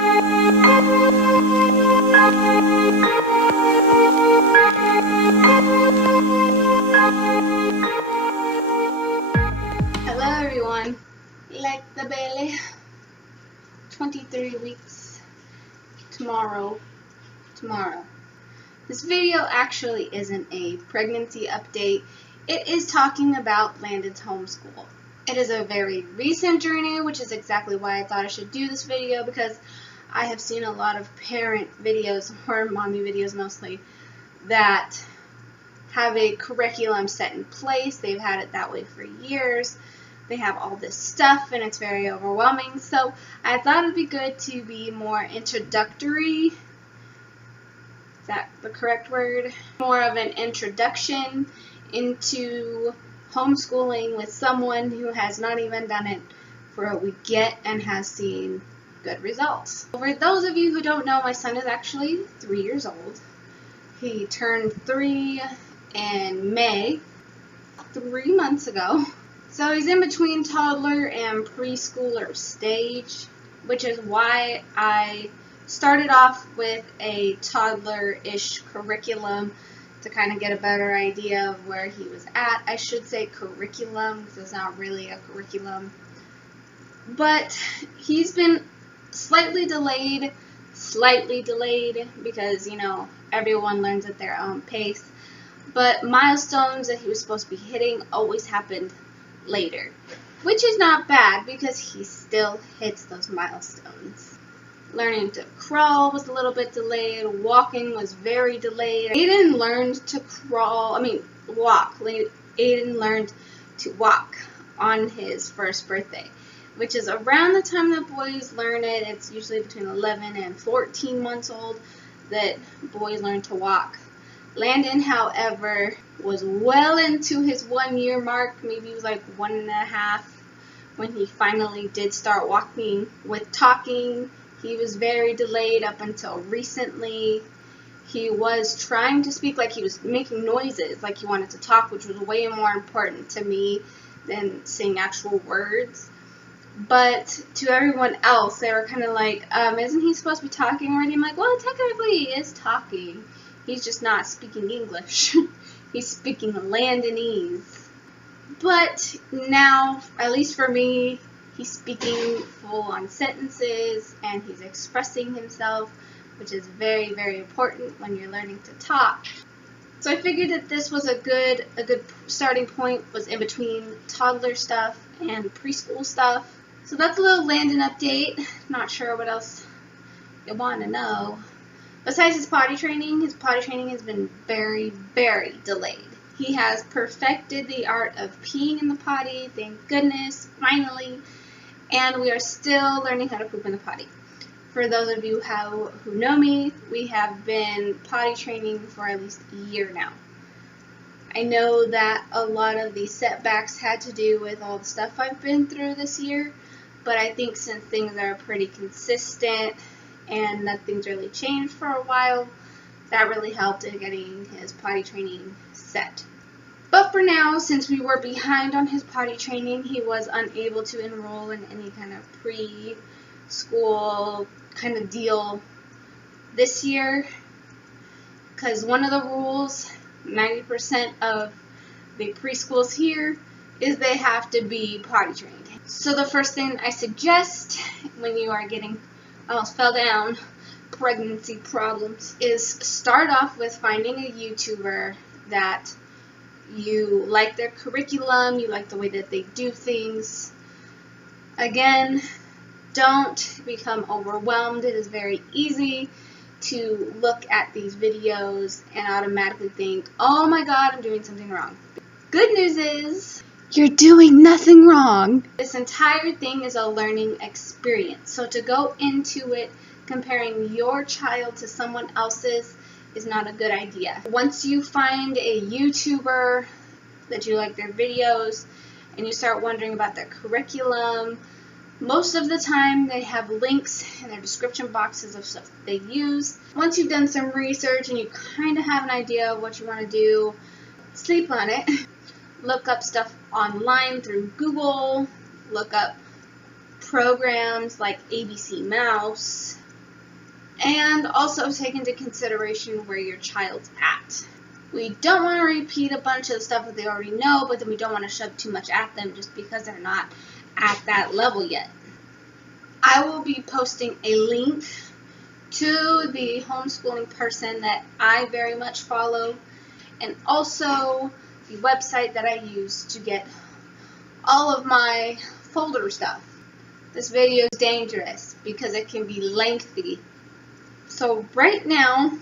Hello everyone, like the belly, 23 weeks tomorrow. This video actually isn't a pregnancy update, it is talking about Landon's homeschool. It is a very recent journey, which is exactly why I thought I should do this video, because I have seen a lot of parent videos, or mommy videos mostly, that have a curriculum set in place. They've had it that way for years. They have all this stuff and it's very overwhelming. So I thought it would be good to be more introductory. Is that the correct word? More of an introduction into homeschooling with someone who has not even done it for a week yet and has seen good results. For those of you who don't know, my son is actually 3 years old. He turned 3 in May, 3 months ago. So he's in between toddler and preschooler stage, which is why I started off with a toddler-ish curriculum to kind of get a better idea of where he was at. I should say curriculum, because it's not really a curriculum. But he's been slightly delayed, because, you know, everyone learns at their own pace. But milestones that he was supposed to be hitting always happened later, which is not bad because he still hits those milestones. Learning to crawl was a little bit delayed. Walking was very delayed. Aiden learned to walk. Aiden learned to walk on his first birthday, which is around the time that boys learn it. It's usually between 11 and 14 months old that boys learn to walk. Landon, however, was well into his 1 year mark. Maybe he was like 1.5 when he finally did start walking. With talking, he was very delayed up until recently. He was trying to speak, like he was making noises, like he wanted to talk, which was way more important to me than saying actual words. But to everyone else, they were kind of like, isn't he supposed to be talking already? I'm like, well, technically he is talking. He's just not speaking English. He's speaking Landonese. But now, at least for me, he's speaking full-on sentences and he's expressing himself, which is very, very important when you're learning to talk. So I figured that this was a good starting point, was in between toddler stuff and preschool stuff. So that's a little Landon update. Not sure what else you want to know. Besides his potty training has been very, very delayed. He has perfected the art of peeing in the potty, thank goodness, finally, and we are still learning how to poop in the potty. For those of you who know me, we have been potty training for at least a year now. I know that a lot of the setbacks had to do with all the stuff I've been through this year, but I think since things are pretty consistent and nothing's really changed for a while, that really helped in getting his potty training set. But for now, since we were behind on his potty training, he was unable to enroll in any kind of preschool kind of deal this year, because one of the rules, 90% of the preschools here, is they have to be potty trained. So the first thing I suggest when you are getting, almost fell down, pregnancy problems, is start off with finding a YouTuber that you like their curriculum, you like the way that they do things. Again, don't become overwhelmed. It is very easy to look at these videos and automatically think, oh my god, I'm doing something wrong. Good news is, you're doing nothing wrong. This entire thing is a learning experience. So to go into it comparing your child to someone else's is not a good idea. Once you find a YouTuber that you like their videos and you start wondering about their curriculum, most of the time they have links in their description boxes of stuff that they use. Once you've done some research and you kind of have an idea of what you want to do, sleep on it. Look up stuff online through Google, look up programs like ABC Mouse, And also take into consideration where your child's at. We don't want to repeat a bunch of the stuff that they already know, but then we don't want to shove too much at them just because they're not at that level yet. I will be posting a link to the homeschooling person that I very much follow, and also the website that I use to get all of my folder stuff. This video is dangerous because it can be lengthy. So right now,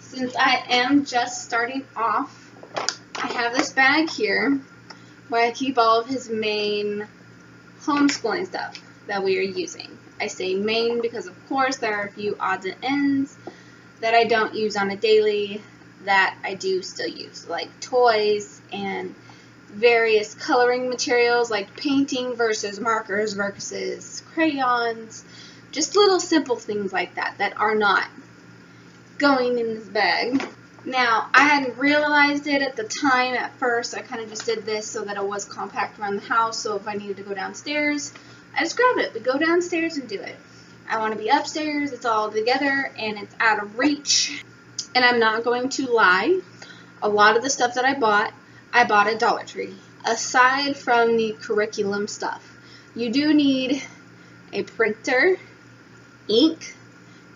since I am just starting off, I have this bag here where I keep all of his main homeschooling stuff that we are using. I say main because of course there are a few odds and ends that I don't use on a daily that I do still use, like toys and various coloring materials like painting versus markers versus crayons, just little simple things like that that are not going in this bag. Now, I hadn't realized it at the time at first. I kind of just did this so that it was compact around the house, so if I needed to go downstairs, I just grab it. We go downstairs and do it. I want to be upstairs, it's all together, and it's out of reach. And I'm not going to lie, a lot of the stuff that I bought at Dollar Tree. Aside from the curriculum stuff, you do need a printer, ink,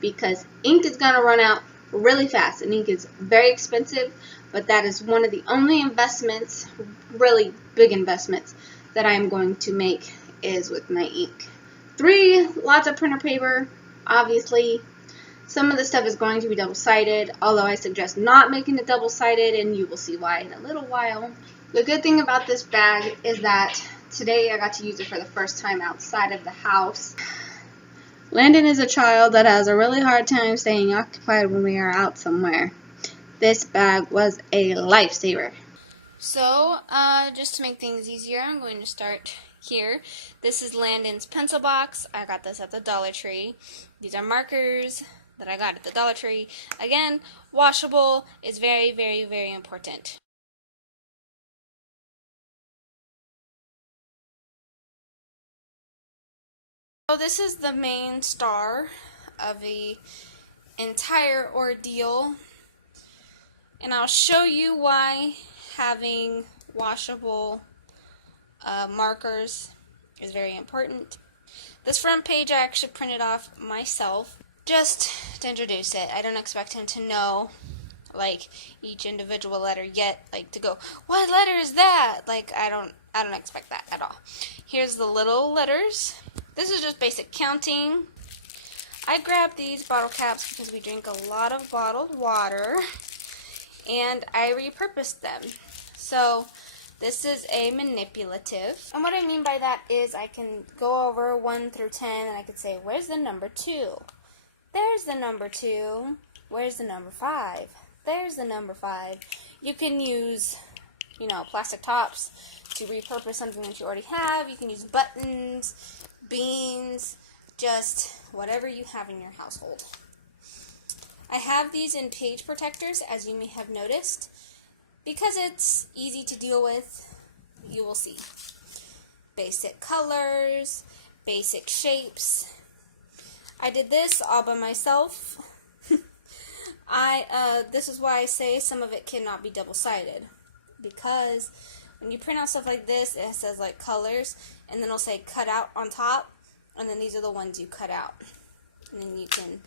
because ink is going to run out really fast, and ink is very expensive, but that is one of the only investments, really big investments, that I am going to make is with my ink. 3, lots of printer paper, obviously. Some of the stuff is going to be double-sided, although I suggest not making it double-sided, and you will see why in a little while. The good thing about this bag is that today I got to use it for the first time outside of the house. Landon is a child that has a really hard time staying occupied when we are out somewhere. This bag was a lifesaver. So, just to make things easier, I'm going to start here. This is Landon's pencil box. I got this at the Dollar Tree. These are markers that I got at the Dollar Tree. Again, washable is very, very, very important. So this is the main star of the entire ordeal, and I'll show you why having washable markers is very important. This front page I actually printed off myself just to introduce it. I don't expect him to know like each individual letter yet, like to go, what letter is that? Like I don't expect that at all. Here's the little letters. This is just basic counting. I grabbed these bottle caps because we drink a lot of bottled water, and I repurposed them. So this is a manipulative, and what I mean by that is I can go over 1 through 10 and I could say, where's the number 2? There's the number 2. Where's the number 5? There's the number 5. You can use, plastic tops to repurpose something that you already have. You can use buttons, beans, just whatever you have in your household. I have these in page protectors, as you may have noticed, because it's easy to deal with. You will see. Basic colors, basic shapes. I did this all by myself. This is why I say some of it cannot be double-sided, because when you print out stuff like this, it says like colors, and then it'll say cut out on top, and then these are the ones you cut out. And then you can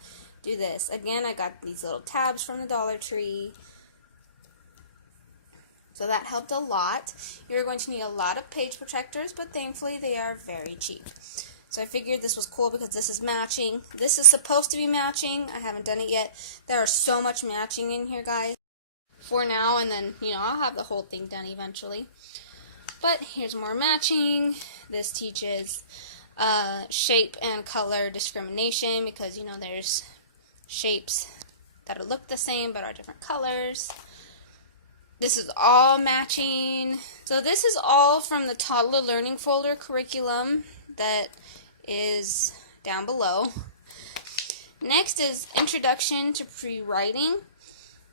do this. Again, I got these little tabs from the Dollar Tree, so that helped a lot. You're going to need a lot of page protectors, but thankfully they are very cheap. So I figured this was cool because this is matching. This is supposed to be matching. I haven't done it yet. There are so much matching in here, guys. For now, and then, I'll have the whole thing done eventually. But here's more matching. This teaches shape and color discrimination because, there's shapes that look the same but are different colors. This is all matching. So this is all from the Toddler Learning Folder curriculum that is down below. Next is Introduction to Prewriting.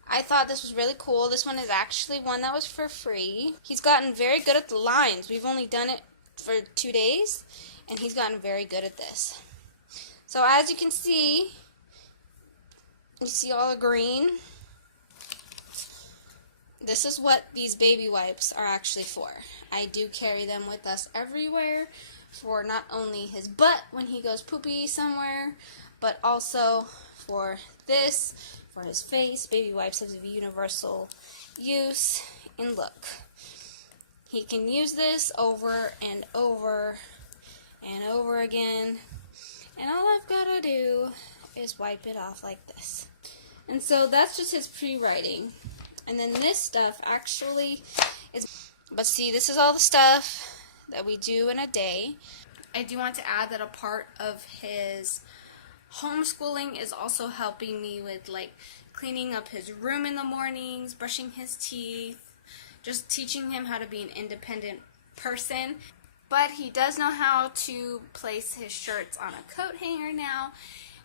I thought this was really cool. This one is actually one that was for free. He's gotten very good at the lines. We've only done it for 2 days, and he's gotten very good at this. So as you can see, You see all the green? This is what these baby wipes are actually for. I do carry them with us everywhere for not only his butt when he goes poopy somewhere, but also for this, for his face. Baby wipes have a universal use. And look, he can use this over and over and over again. And all I've got to do is wipe it off like this. And so that's just his pre-writing. And then this stuff actually is, but see, this is all the stuff that we do in a day. I do want to add that a part of his homeschooling is also helping me with like cleaning up his room in the mornings, brushing his teeth, just teaching him how to be an independent person. But he does know how to place his shirts on a coat hanger now.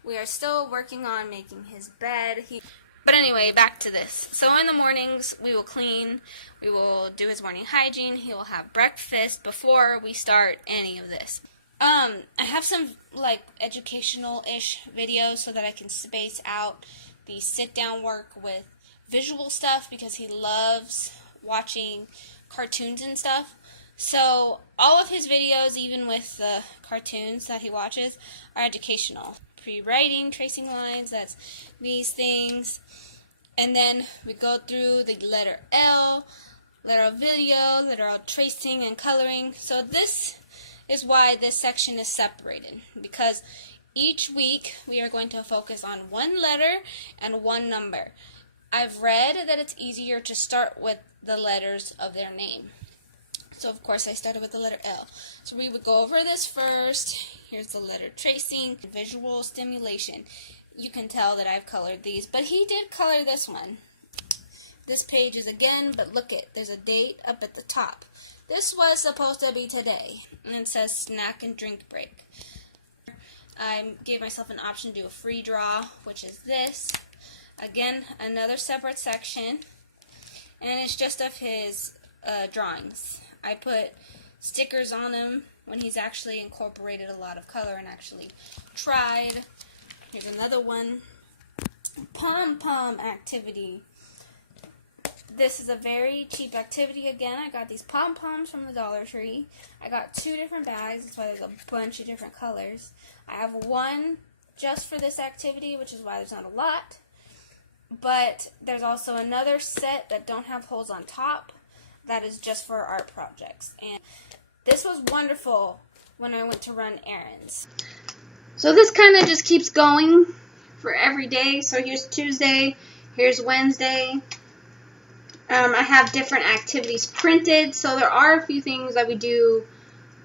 We are still working on making his bed. But anyway, back to this. So in the mornings, we will clean, we will do his morning hygiene, he will have breakfast before we start any of this. I have some like educational-ish videos so that I can space out the sit-down work with visual stuff because he loves watching cartoons and stuff. So all of his videos, even with the cartoons that he watches, are educational. Pre-writing, tracing lines, that's these things. And then we go through the letter L, letter video, letter L tracing and coloring. So this is why this section is separated, because each week we are going to focus on one letter and one number. I've read that it's easier to start with the letters of their name. So of course I started with the letter L. So we would go over this first. Here's the letter tracing, visual stimulation. You can tell that I've colored these, but he did color this one. This page is again, but look it, there's a date up at the top. This was supposed to be today, and it says snack and drink break. I gave myself an option to do a free draw, which is this. Again, another separate section, and it's just of his drawings. I put stickers on him when he's actually incorporated a lot of color and actually tried. Here's another one. Pom-pom activity. This is a very cheap activity. Again, I got these pom-poms from the Dollar Tree. I got 2 different bags. That's why there's a bunch of different colors. I have one just for this activity, which is why there's not a lot. But there's also another set that don't have holes on top. That is just for art projects. And this was wonderful when I went to run errands. So this kind of just keeps going for every day. So here's Tuesday, here's Wednesday. I have different activities printed. So there are a few things that we do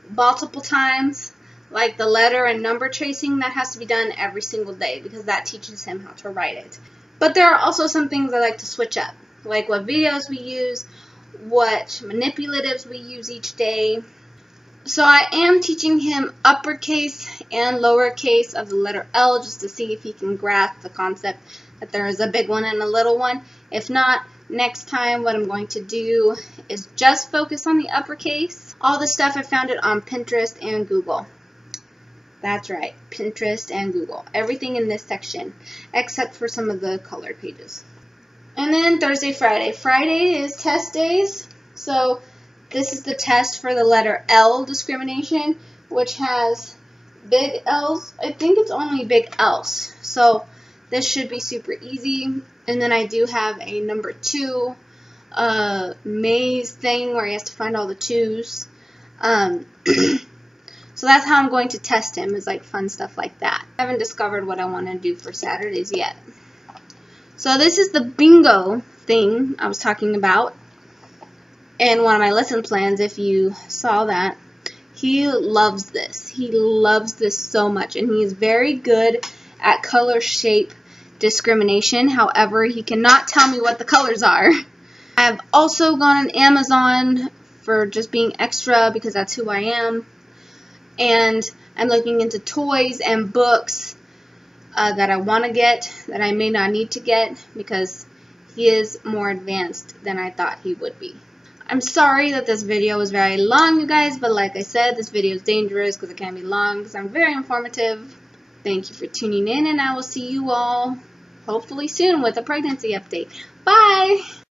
multiple times, like the letter and number tracing that has to be done every single day because that teaches him how to write it. But there are also some things I like to switch up, like what videos we use, what manipulatives we use each day. So I am teaching him uppercase and lowercase of the letter L just to see if he can grasp the concept that there is a big one and a little one. If not, next time what I'm going to do is just focus on the uppercase. All this stuff I found it on Pinterest and Google. That's right, Pinterest and Google. Everything in this section except for some of the colored pages. And then Thursday, Friday. Friday is test days. So this is the test for the letter L discrimination, which has big L's. I think it's only big L's. So this should be super easy. And then I do have a number 2 maze thing where he has to find all the 2's. So that's how I'm going to test him, is like fun stuff like that. I haven't discovered what I want to do for Saturdays yet. So this is the bingo thing I was talking about in one of my lesson plans, if you saw that. He loves this. He loves this so much, and he is very good at color shape discrimination. However, he cannot tell me what the colors are. I have also gone on Amazon for just being extra because that's who I am. And I'm looking into toys and books that I want to get, that I may not need to get, because he is more advanced than I thought he would be. I'm sorry that this video was very long, you guys, but like I said, this video is dangerous because it can be long, because I'm very informative. Thank you for tuning in, and I will see you all hopefully soon with a pregnancy update. Bye!